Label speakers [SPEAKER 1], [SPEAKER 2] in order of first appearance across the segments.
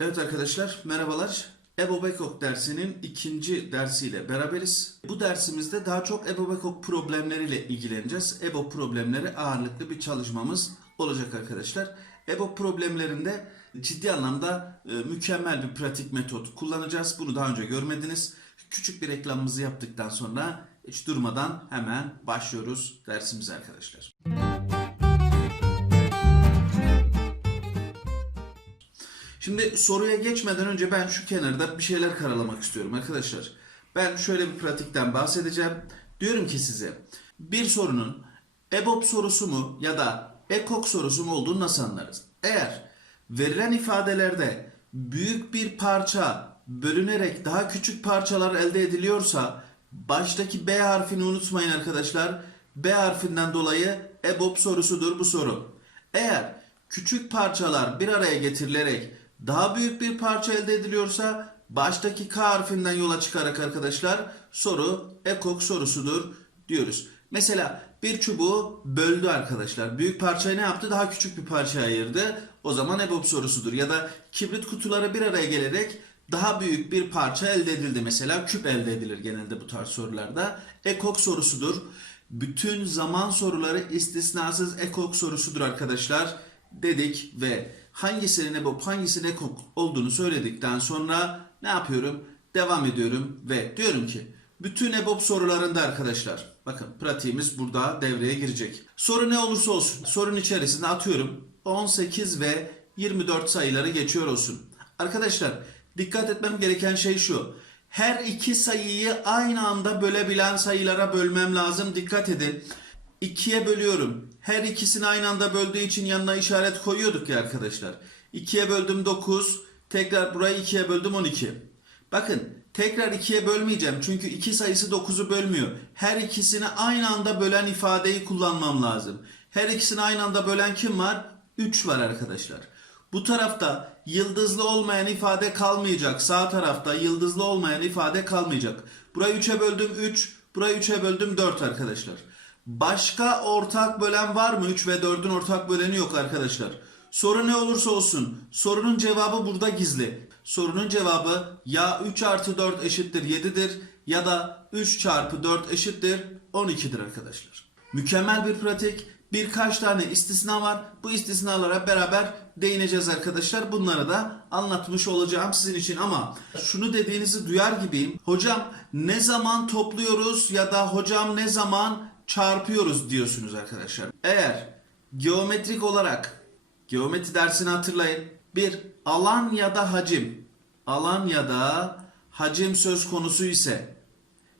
[SPEAKER 1] Evet arkadaşlar merhabalar. Ebo Bekok dersinin ikinci dersiyle beraberiz. Bu dersimizde daha çok Ebo Bekok problemleriyle ilgileneceğiz. Ebo problemleri ağırlıklı bir çalışmamız olacak arkadaşlar. Ebo problemlerinde ciddi anlamda e, mükemmel bir pratik metot kullanacağız. Bunu daha önce görmediniz. Küçük bir reklamımızı yaptıktan sonra hiç durmadan hemen başlıyoruz dersimize arkadaşlar. Şimdi soruya geçmeden önce ben şu kenarda bir şeyler karalamak istiyorum arkadaşlar. Ben şöyle bir pratikten bahsedeceğim. Diyorum ki size bir sorunun EBOB sorusu mu ya da EKOK sorusu mu olduğunu nasıl anlarız? Eğer verilen ifadelerde büyük bir parça bölünerek daha küçük parçalar elde ediliyorsa baştaki B harfini unutmayın arkadaşlar. B harfinden dolayı EBOB sorusudur bu soru. Eğer küçük parçalar bir araya getirilerek daha büyük bir parça elde ediliyorsa baştaki K harfinden yola çıkarak arkadaşlar soru ekok sorusudur diyoruz. Mesela bir çubuğu böldü arkadaşlar. Büyük parçayı ne yaptı? Daha küçük bir parçaya ayırdı. O zaman EBOB sorusudur. Ya da kibrit kutuları bir araya gelerek daha büyük bir parça elde edildi. Mesela küp elde edilir genelde bu tarz sorularda. Ekok sorusudur. Bütün zaman soruları istisnasız ekok sorusudur arkadaşlar dedik ve hangisinin EBOB hangisinin ekok olduğunu söyledikten sonra ne yapıyorum? Devam ediyorum ve diyorum ki bütün EBOB sorularında arkadaşlar bakın pratiğimiz burada devreye girecek. Soru ne olursa olsun sorun içerisinde atıyorum 18 ve 24 sayıları geçiyor olsun. Arkadaşlar dikkat etmem gereken şey şu. Her iki sayıyı aynı anda bölebilen sayılara bölmem lazım. Dikkat edin. 2'ye bölüyorum. Her ikisini aynı anda böldüğü için yanına işaret koyuyorduk ya arkadaşlar. 2'ye böldüm 9. Tekrar burayı 2'ye böldüm 12. Bakın tekrar 2'ye bölmeyeceğim. Çünkü 2 sayısı 9'u bölmüyor. Her ikisini aynı anda bölen ifadeyi kullanmam lazım. Her ikisini aynı anda bölen kim var? 3 var arkadaşlar. Bu tarafta yıldızlı olmayan ifade kalmayacak. Sağ tarafta yıldızlı olmayan ifade kalmayacak. Burayı 3'e böldüm 3. Burayı 3'e böldüm 4 arkadaşlar. Başka ortak bölen var mı? 3 ve 4'ün ortak böleni yok arkadaşlar. Soru ne olursa olsun sorunun cevabı burada gizli. Sorunun cevabı ya 3 artı 4 eşittir 7'dir ya da 3 çarpı 4 eşittir 12'dir arkadaşlar. Mükemmel bir pratik. Birkaç tane istisna var. Bu istisnalara beraber değineceğiz arkadaşlar. Bunları da anlatmış olacağım sizin için ama şunu dediğinizi duyar gibiyim. Hocam ne zaman topluyoruz ya da hocam ne zaman çarpıyoruz diyorsunuz arkadaşlar. Eğer geometrik olarak geometri dersini hatırlayın. Bir alan ya da hacim. Alan ya da hacim söz konusu ise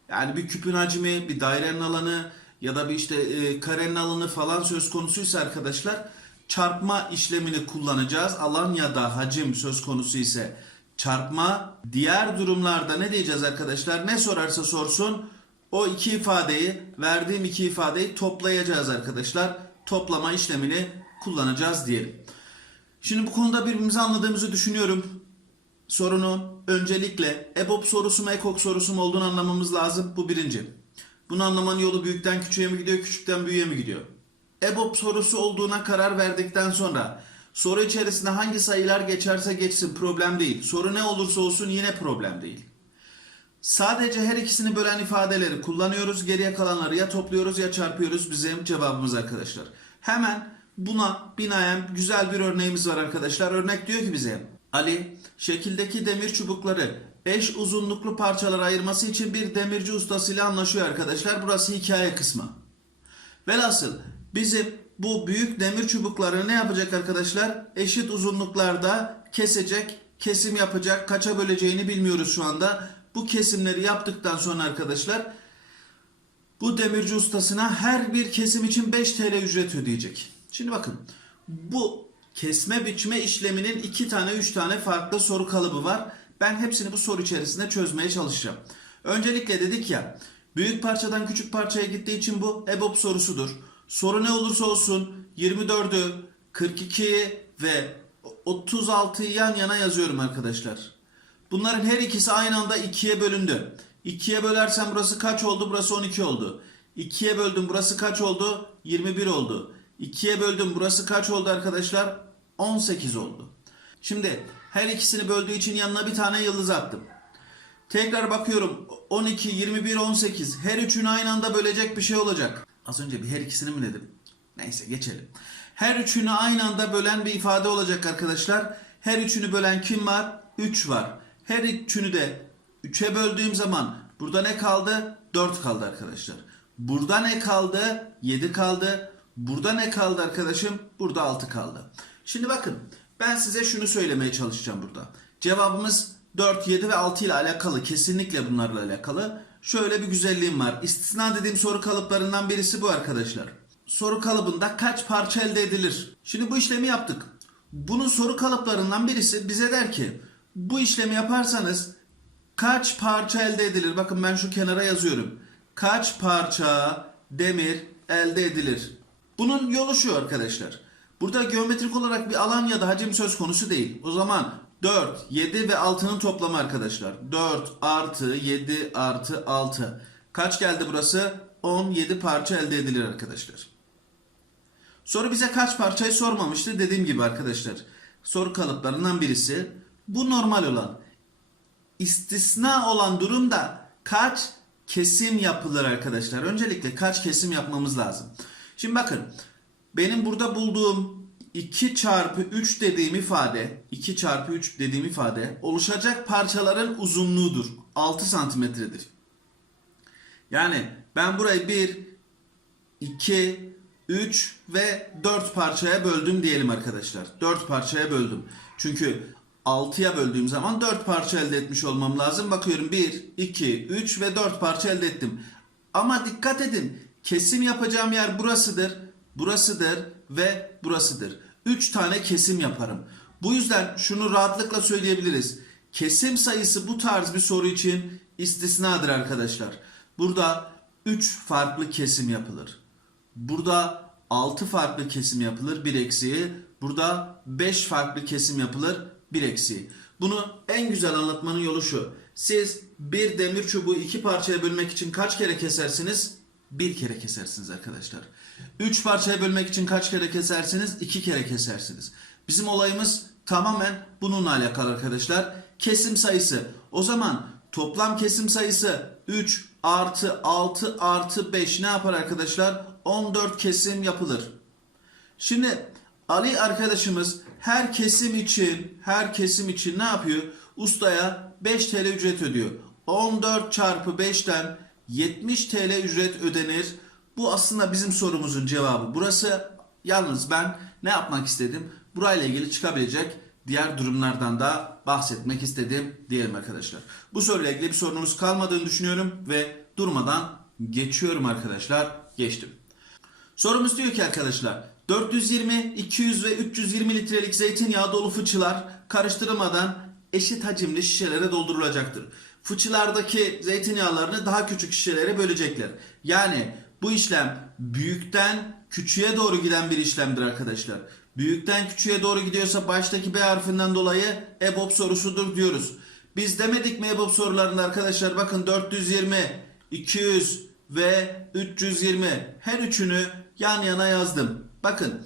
[SPEAKER 1] yani bir küpün hacmi, bir dairenin alanı ya da bir işte e, karenin alanı falan söz konusuysa arkadaşlar çarpma işlemini kullanacağız. Alan ya da hacim söz konusu ise çarpma. Diğer durumlarda ne diyeceğiz arkadaşlar? Ne sorarsa sorsun o iki ifadeyi, verdiğim iki ifadeyi toplayacağız arkadaşlar. Toplama işlemini kullanacağız diyelim. Şimdi bu konuda birbirimizi anladığımızı düşünüyorum. Sorunun öncelikle EBOB sorusu mu EKOK sorusu mu olduğunu anlamamız lazım. Bu birinci. Bunu anlamanın yolu büyükten küçüğe mi gidiyor, küçükten büyüğe mi gidiyor? EBOB sorusu olduğuna karar verdikten sonra soru içerisinde hangi sayılar geçerse geçsin problem değil. Soru ne olursa olsun yine problem değil. Sadece her ikisini bölen ifadeleri kullanıyoruz. Geriye kalanları ya topluyoruz ya çarpıyoruz bizim cevabımız arkadaşlar. Hemen buna binaen güzel bir örneğimiz var arkadaşlar. Örnek diyor ki bize Ali şekildeki demir çubukları eş uzunluklu parçalara ayırması için bir demirci ustasıyla anlaşıyor arkadaşlar. Burası hikaye kısmı. Velhasıl bizim bu büyük demir çubukları ne yapacak arkadaşlar? Eşit uzunluklarda kesecek, kesim yapacak. Kaça böleceğini bilmiyoruz şu anda. Bu kesimleri yaptıktan sonra arkadaşlar bu demirci ustasına her bir kesim için 5 TL ücret ödeyecek. Şimdi bakın bu kesme biçme işleminin 2 tane 3 tane farklı soru kalıbı var. Ben hepsini bu soru içerisinde çözmeye çalışacağım. Öncelikle dedik ya büyük parçadan küçük parçaya gittiği için bu EBOB sorusudur. Soru ne olursa olsun 24'ü, 42'yi ve 36'yı yan yana yazıyorum arkadaşlar. Bunların her ikisi aynı anda 2'ye bölündü. 2'ye bölersem burası kaç oldu? Burası 12 oldu. 2'ye böldüm burası kaç oldu? 21 oldu. 2'ye böldüm burası kaç oldu arkadaşlar? 18 oldu. Şimdi Her ikisini böldüğü için yanına bir tane yıldız attım. Tekrar bakıyorum 12, 21, 18 her üçünü aynı anda bölecek bir şey olacak. Az önce bir her ikisini mi dedim? Neyse geçelim. Her üçünü aynı anda bölen bir ifade olacak arkadaşlar. Her üçünü bölen kim var? 3 var. Her üçünü de 3'e böldüğüm zaman burada ne kaldı? 4 kaldı arkadaşlar. Burada ne kaldı? 7 kaldı. Burada ne kaldı arkadaşım? Burada 6 kaldı. Şimdi bakın ben size şunu söylemeye çalışacağım burada. Cevabımız 4, 7 ve 6 ile alakalı. Kesinlikle bunlarla alakalı. Şöyle bir güzelliğim var. İstisna dediğim soru kalıplarından birisi bu arkadaşlar. Soru kalıbında kaç parça elde edilir? Şimdi bu işlemi yaptık. Bunun soru kalıplarından birisi bize der ki bu işlemi yaparsanız kaç parça elde edilir? Bakın ben şu kenara yazıyorum. Kaç parça demir elde edilir? Bunun yolu şu arkadaşlar. Burada geometrik olarak bir alan ya da hacim söz konusu değil. O zaman 4, 7 ve 6'nın toplamı arkadaşlar. 4 artı 7 artı 6. Kaç geldi burası? 17 parça elde edilir arkadaşlar. Soru bize kaç parçayı sormamıştı dediğim gibi arkadaşlar. Soru kalıplarından birisi. Bu normal olan. İstisna olan durumda kaç kesim yapılır arkadaşlar? Öncelikle kaç kesim yapmamız lazım? Şimdi bakın benim burada bulduğum 2 çarpı 3 dediğim ifade 2 çarpı 3 dediğim ifade oluşacak parçaların uzunluğudur. 6 santimetredir. Yani ben burayı 1, 2, 3 ve 4 parçaya böldüm diyelim arkadaşlar. 4 parçaya böldüm. Çünkü 6'ya böldüğüm zaman 4 parça elde etmiş olmam lazım. Bakıyorum 1, 2, 3 ve 4 parça elde ettim. Ama dikkat edin. Kesim yapacağım yer burasıdır, burasıdır ve burasıdır. 3 tane kesim yaparım. Bu yüzden şunu rahatlıkla söyleyebiliriz. Kesim sayısı bu tarz bir soru için istisnadır arkadaşlar. Burada 3 farklı kesim yapılır. Burada 6 farklı kesim yapılır bir eksiği. Burada 5 farklı kesim yapılır bir eksiği. Bunu en güzel anlatmanın yolu şu. Siz bir demir çubuğu iki parçaya bölmek için kaç kere kesersiniz? Bir kere kesersiniz arkadaşlar. Üç parçaya bölmek için kaç kere kesersiniz? İki kere kesersiniz. Bizim olayımız tamamen bununla alakalı arkadaşlar. Kesim sayısı. O zaman toplam kesim sayısı 3 artı 6 artı 5 ne yapar arkadaşlar? 14 kesim yapılır. Şimdi Ali arkadaşımız her kesim için her kesim için ne yapıyor? Ustaya 5 TL ücret ödüyor. 14 çarpı 5'ten 70 TL ücret ödenir. Bu aslında bizim sorumuzun cevabı. Burası yalnız ben ne yapmak istedim? Burayla ilgili çıkabilecek diğer durumlardan da bahsetmek istedim diyelim arkadaşlar. Bu soruyla ilgili bir sorunumuz kalmadığını düşünüyorum ve durmadan geçiyorum arkadaşlar. Geçtim. Sorumuz diyor ki arkadaşlar 420, 200 ve 320 litrelik zeytinyağı dolu fıçılar karıştırılmadan eşit hacimli şişelere doldurulacaktır. Fıçılardaki zeytinyağlarını daha küçük şişelere bölecekler. Yani bu işlem büyükten küçüğe doğru giden bir işlemdir arkadaşlar. Büyükten küçüğe doğru gidiyorsa baştaki B harfinden dolayı EBOB sorusudur diyoruz. Biz demedik mi EBOB sorularında arkadaşlar bakın 420, 200 ve 320 her üçünü yan yana yazdım. Bakın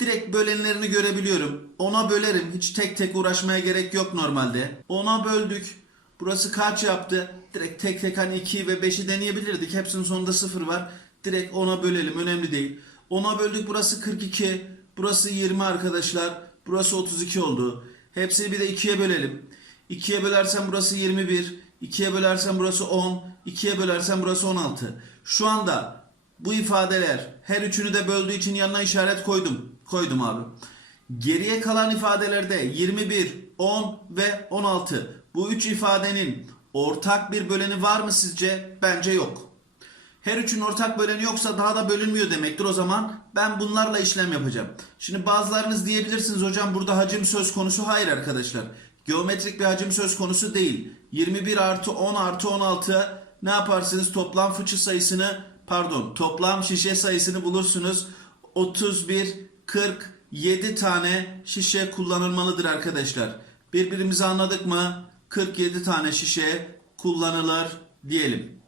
[SPEAKER 1] direkt bölenlerini görebiliyorum. Ona bölerim. Hiç tek tek uğraşmaya gerek yok normalde. Ona böldük. Burası kaç yaptı? Direkt tek tek hani 2 ve 5'i deneyebilirdik. Hepsinin sonunda 0 var. Direkt ona bölelim. Önemli değil. Ona böldük. Burası 42. Burası 20 arkadaşlar. Burası 32 oldu. Hepsini bir de 2'ye bölelim. 2'ye bölersem burası 21. 2'ye bölersem burası 10. 2'ye bölersem burası 16. Şu anda bu ifadeler her üçünü de böldüğü için yanına işaret koydum. Koydum abi. Geriye kalan ifadelerde 21, 10 ve 16. Bu üç ifadenin ortak bir böleni var mı sizce? Bence yok. Her üçün ortak böleni yoksa daha da bölünmüyor demektir. O zaman ben bunlarla işlem yapacağım. Şimdi bazılarınız diyebilirsiniz hocam burada hacim söz konusu. Hayır arkadaşlar. Geometrik bir hacim söz konusu değil. 21 artı 10 artı 16 ne yaparsınız? Toplam fıçı sayısını pardon toplam şişe sayısını bulursunuz. 31, 40, 7 tane şişe kullanılmalıdır arkadaşlar. Birbirimizi anladık mı? 47 tane şişe kullanılır diyelim.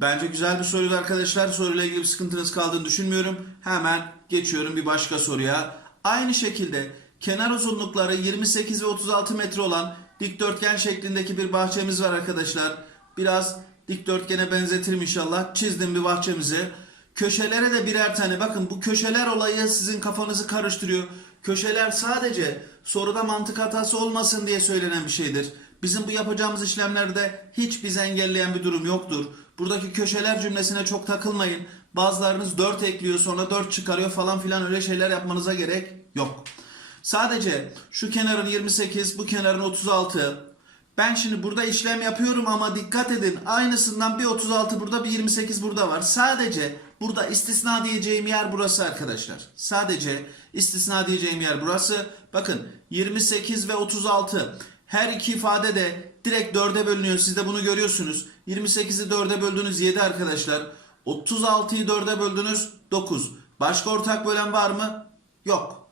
[SPEAKER 1] Bence güzel bir soruydu arkadaşlar. Soruyla ilgili bir sıkıntınız kaldığını düşünmüyorum. Hemen geçiyorum bir başka soruya. Aynı şekilde kenar uzunlukları 28 ve 36 metre olan dikdörtgen şeklindeki bir bahçemiz var arkadaşlar. Biraz dikdörtgene benzetirim inşallah. Çizdim bir bahçemizi. Köşelere de birer tane. Bakın bu köşeler olayı sizin kafanızı karıştırıyor. Köşeler sadece soruda mantık hatası olmasın diye söylenen bir şeydir. Bizim bu yapacağımız işlemlerde hiç bizi engelleyen bir durum yoktur. Buradaki köşeler cümlesine çok takılmayın. Bazılarınız 4 ekliyor sonra 4 çıkarıyor falan filan öyle şeyler yapmanıza gerek yok. Sadece şu kenarın 28, bu kenarın 36. Ben şimdi burada işlem yapıyorum ama dikkat edin. Aynısından bir 36 burada bir 28 burada var. Sadece burada istisna diyeceğim yer burası arkadaşlar. Sadece istisna diyeceğim yer burası. Bakın 28 ve 36. Her iki ifade de direkt 4'e bölünüyor. Siz de bunu görüyorsunuz. 28'i 4'e böldünüz 7 arkadaşlar. 36'yı 4'e böldünüz 9. Başka ortak bölen var mı? Yok.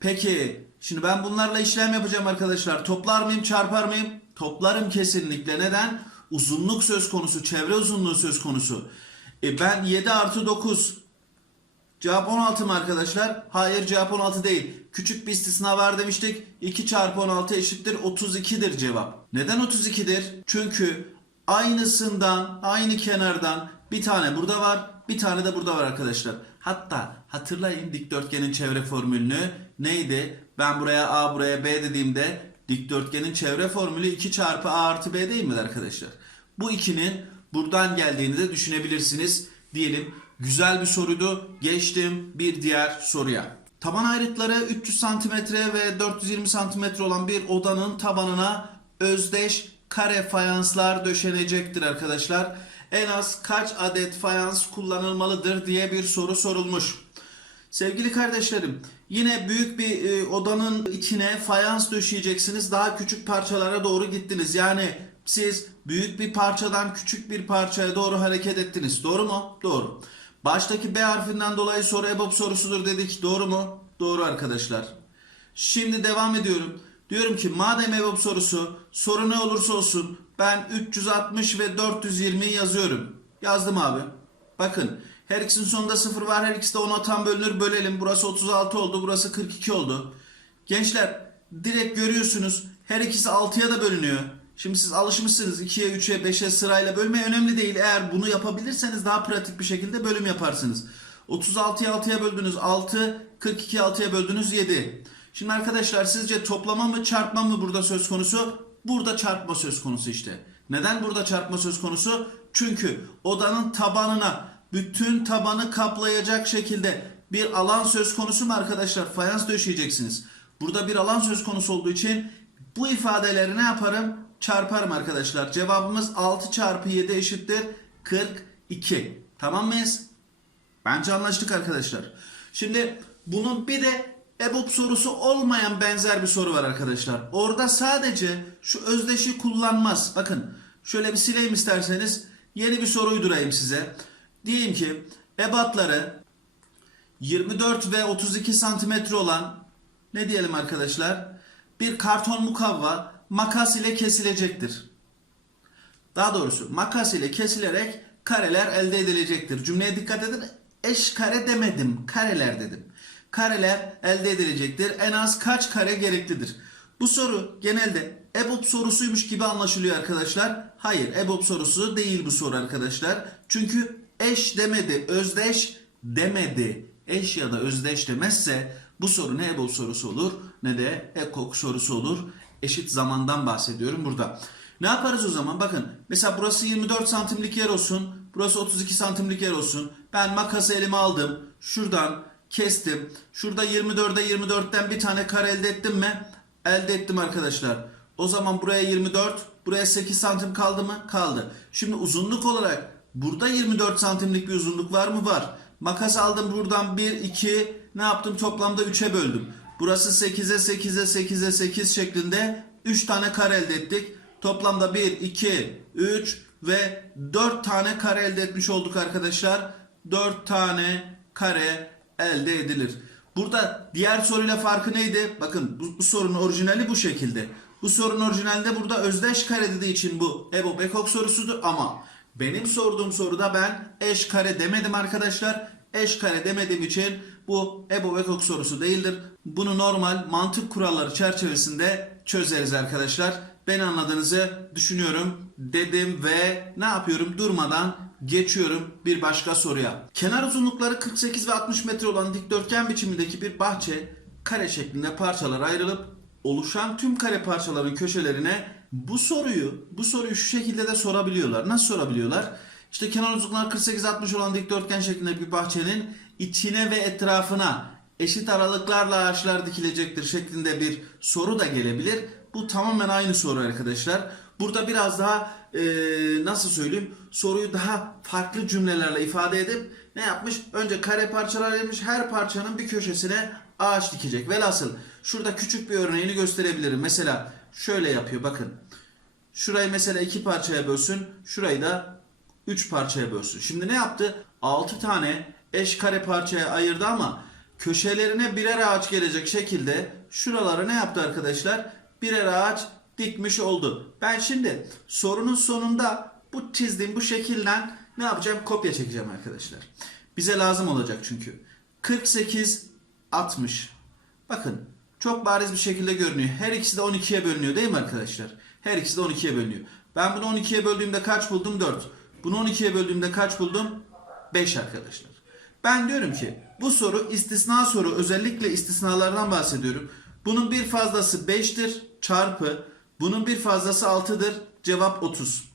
[SPEAKER 1] Peki şimdi ben bunlarla işlem yapacağım arkadaşlar. Toplar mıyım çarpar mıyım? Toplarım kesinlikle. Neden? Uzunluk söz konusu. Çevre uzunluğu söz konusu. E ben 7 artı 9. Cevap 16 mı arkadaşlar? Hayır cevap 16 değil. Küçük bir istisna var demiştik. 2 çarpı 16 eşittir 32'dir cevap. Neden 32'dir? Çünkü aynısından, aynı kenardan bir tane burada var, bir tane de burada var arkadaşlar. Hatta hatırlayın dikdörtgenin çevre formülünü neydi? Ben buraya A buraya B dediğimde dikdörtgenin çevre formülü 2 çarpı A artı B değil mi arkadaşlar? Bu ikinin buradan geldiğini de düşünebilirsiniz diyelim. Güzel bir soruydu. Geçtim bir diğer soruya. Taban ayrıtları 300 cm ve 420 cm olan bir odanın tabanına özdeş kare fayanslar döşenecektir arkadaşlar. En az kaç adet fayans kullanılmalıdır diye bir soru sorulmuş. Sevgili kardeşlerim, yine büyük bir e, odanın içine fayans döşeyeceksiniz. Daha küçük parçalara doğru gittiniz. Yani siz büyük bir parçadan küçük bir parçaya doğru hareket ettiniz. Doğru mu? Doğru. Baştaki B harfinden dolayı soru EBOB sorusudur dedik. Doğru mu? Doğru arkadaşlar. Şimdi devam ediyorum. Diyorum ki madem EBOB sorusu soru ne olursa olsun ben 360 ve 420 yazıyorum. Yazdım abi. Bakın her ikisinin sonunda 0 var. Her ikisi de 10'a tam bölünür. Bölelim. Burası 36 oldu. Burası 42 oldu. Gençler direkt görüyorsunuz. Her ikisi 6'ya da bölünüyor. Şimdi siz alışmışsınız 2'ye, 3'e, 5'e sırayla bölmeye önemli değil. Eğer bunu yapabilirseniz daha pratik bir şekilde bölüm yaparsınız. 36'yı 6'ya böldünüz 6, 42'yi 6'ya böldünüz 7. Şimdi arkadaşlar sizce toplama mı çarpma mı burada söz konusu? Burada çarpma söz konusu işte. Neden burada çarpma söz konusu? Çünkü odanın tabanına bütün tabanı kaplayacak şekilde bir alan söz konusu mu arkadaşlar? Fayans döşeyeceksiniz. Burada bir alan söz konusu olduğu için bu ifadeleri ne yaparım? Çarparım arkadaşlar. Cevabımız 6 çarpı 7 eşittir 42. Tamam mıyız? Bence anlaştık arkadaşlar. Şimdi bunun bir de EBOB sorusu olmayan benzer bir soru var arkadaşlar. Orada sadece şu özdeşi kullanmaz. Bakın şöyle bir sileyim isterseniz. Yeni bir soru uydurayım size. Diyeyim ki ebatları 24 ve 32 santimetre olan ne diyelim arkadaşlar? Bir karton mukavva makas ile kesilecektir. Daha doğrusu makas ile kesilerek kareler elde edilecektir. Cümleye dikkat edin. Eş kare demedim. Kareler dedim. Kareler elde edilecektir. En az kaç kare gereklidir? Bu soru genelde EBOB sorusuymuş gibi anlaşılıyor arkadaşlar. Hayır EBOB sorusu değil bu soru arkadaşlar. Çünkü eş demedi, özdeş demedi. Eş ya da özdeş demezse bu soru ne EBOB sorusu olur ne de EKOK sorusu olur. Eşit zamandan bahsediyorum burada. Ne yaparız o zaman? Bakın mesela burası 24 santimlik yer olsun. Burası 32 santimlik yer olsun. Ben makası elime aldım. Şuradan kestim. Şurada 24'e 24'ten bir tane kare elde ettim mi? Elde ettim arkadaşlar. O zaman buraya 24, buraya 8 santim kaldı mı? Kaldı. Şimdi uzunluk olarak burada 24 santimlik bir uzunluk var mı? Var. Makas aldım buradan 1, 2, ne yaptım? Toplamda 3'e böldüm. Burası 8'e 8'e 8'e 8 şeklinde 3 tane kare elde ettik. Toplamda 1, 2, 3 ve 4 tane kare elde etmiş olduk arkadaşlar. 4 tane kare elde edilir. Burada diğer soruyla farkı neydi? Bakın bu, bu sorunun orijinali bu şekilde. Bu sorunun orijinalinde burada özdeş kare dediği için bu EBOB EKOK sorusudur ama benim sorduğum soruda ben eş kare demedim arkadaşlar. Eş kare demediğim için bu EBOB EKOK sorusu değildir. bunu normal mantık kuralları çerçevesinde çözeriz arkadaşlar. Beni anladığınızı düşünüyorum dedim ve ne yapıyorum durmadan geçiyorum bir başka soruya. Kenar uzunlukları 48 ve 60 metre olan dikdörtgen biçimindeki bir bahçe kare şeklinde parçalara ayrılıp oluşan tüm kare parçaların köşelerine bu soruyu bu soruyu şu şekilde de sorabiliyorlar. Nasıl sorabiliyorlar? İşte kenar uzunlukları 48-60 olan dikdörtgen şeklinde bir bahçenin içine ve etrafına eşit aralıklarla ağaçlar dikilecektir şeklinde bir soru da gelebilir. Bu tamamen aynı soru arkadaşlar. Burada biraz daha eee, nasıl söyleyeyim soruyu daha farklı cümlelerle ifade edip ne yapmış? Önce kare parçalar ayırmış. Her parçanın bir köşesine ağaç dikecek. Velhasıl şurada küçük bir örneğini gösterebilirim. Mesela şöyle yapıyor bakın. Şurayı mesela iki parçaya bölsün. Şurayı da üç parçaya bölsün. Şimdi ne yaptı? Altı tane eş kare parçaya ayırdı ama köşelerine birer ağaç gelecek şekilde şuralara ne yaptı arkadaşlar? Birer ağaç dikmiş oldu. Ben şimdi sorunun sonunda bu çizdiğim bu şekilden ne yapacağım? Kopya çekeceğim arkadaşlar. Bize lazım olacak çünkü. 48 60. Bakın çok bariz bir şekilde görünüyor. Her ikisi de 12'ye bölünüyor değil mi arkadaşlar? Her ikisi de 12'ye bölünüyor. Ben bunu 12'ye böldüğümde kaç buldum? 4. Bunu 12'ye böldüğümde kaç buldum? 5 arkadaşlar. Ben diyorum ki bu soru istisna soru özellikle istisnalardan bahsediyorum. Bunun bir fazlası 5'tir çarpı bunun bir fazlası 6'dır cevap 30.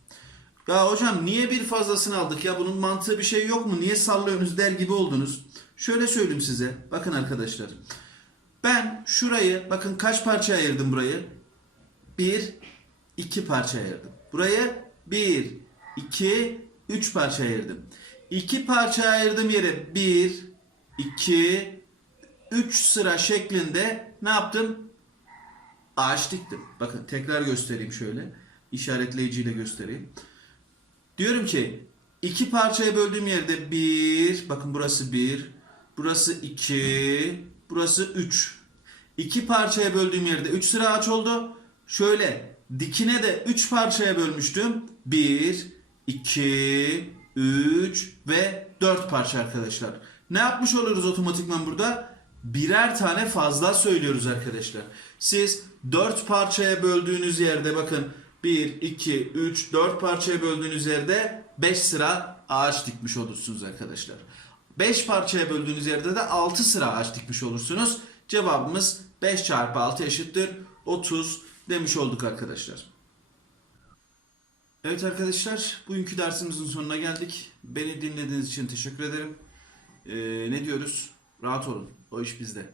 [SPEAKER 1] Ya hocam niye bir fazlasını aldık ya bunun mantığı bir şey yok mu? Niye sallıyorsunuz der gibi oldunuz. Şöyle söyleyeyim size. Bakın arkadaşlar. Ben şurayı bakın kaç parça ayırdım burayı? Bir, iki parça ayırdım. Burayı bir, iki, üç parça ayırdım. İki parça ayırdığım yere bir, iki, üç sıra şeklinde ne yaptım? Ağaç diktim. Bakın tekrar göstereyim şöyle. İşaretleyiciyle göstereyim. Diyorum ki iki parçaya böldüğüm yerde bir, bakın burası bir, burası iki, burası üç. İki parçaya böldüğüm yerde üç sıra ağaç oldu. Şöyle dikine de üç parçaya bölmüştüm. Bir, iki, üç ve dört parça arkadaşlar. Ne yapmış oluyoruz otomatikman burada? Birer tane fazla söylüyoruz arkadaşlar. Siz dört parçaya böldüğünüz yerde bakın 1, 2, 3, 4 parçaya böldüğünüz yerde 5 sıra ağaç dikmiş olursunuz arkadaşlar. 5 parçaya böldüğünüz yerde de 6 sıra ağaç dikmiş olursunuz. Cevabımız 5 çarpı 6 eşittir 30 demiş olduk arkadaşlar. Evet arkadaşlar bugünkü dersimizin sonuna geldik. Beni dinlediğiniz için teşekkür ederim. Ee, ne diyoruz? Rahat olun. O iş bizde.